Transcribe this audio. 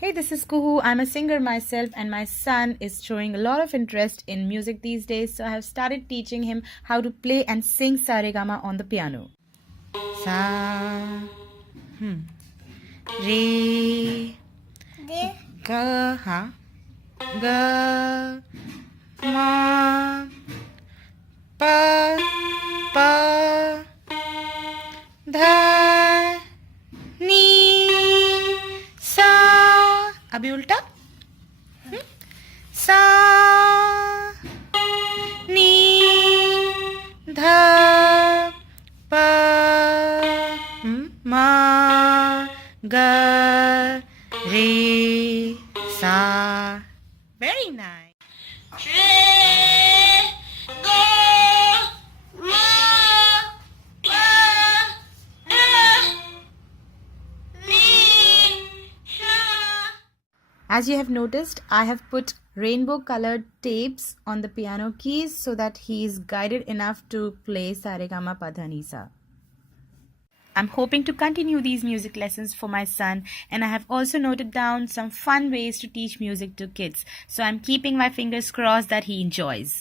Hey, this is Kuhu. I'm a singer myself, and my son is showing a lot of interest in music these days, so I have started teaching him how to play and sing saregama on the piano. Sa, re, ga, ha, ga, ma, pa, pa, dha, ni, sa. अभी उल्टा सा नी धा पा मा गा रे सा. Very nice. As you have noticed, I have put rainbow colored tapes on the piano keys so that he is guided enough to play Saregama Padhanisa. I'm hoping to continue these music lessons for my son, and I have also noted down some fun ways to teach music to kids. So I'm keeping my fingers crossed that he enjoys.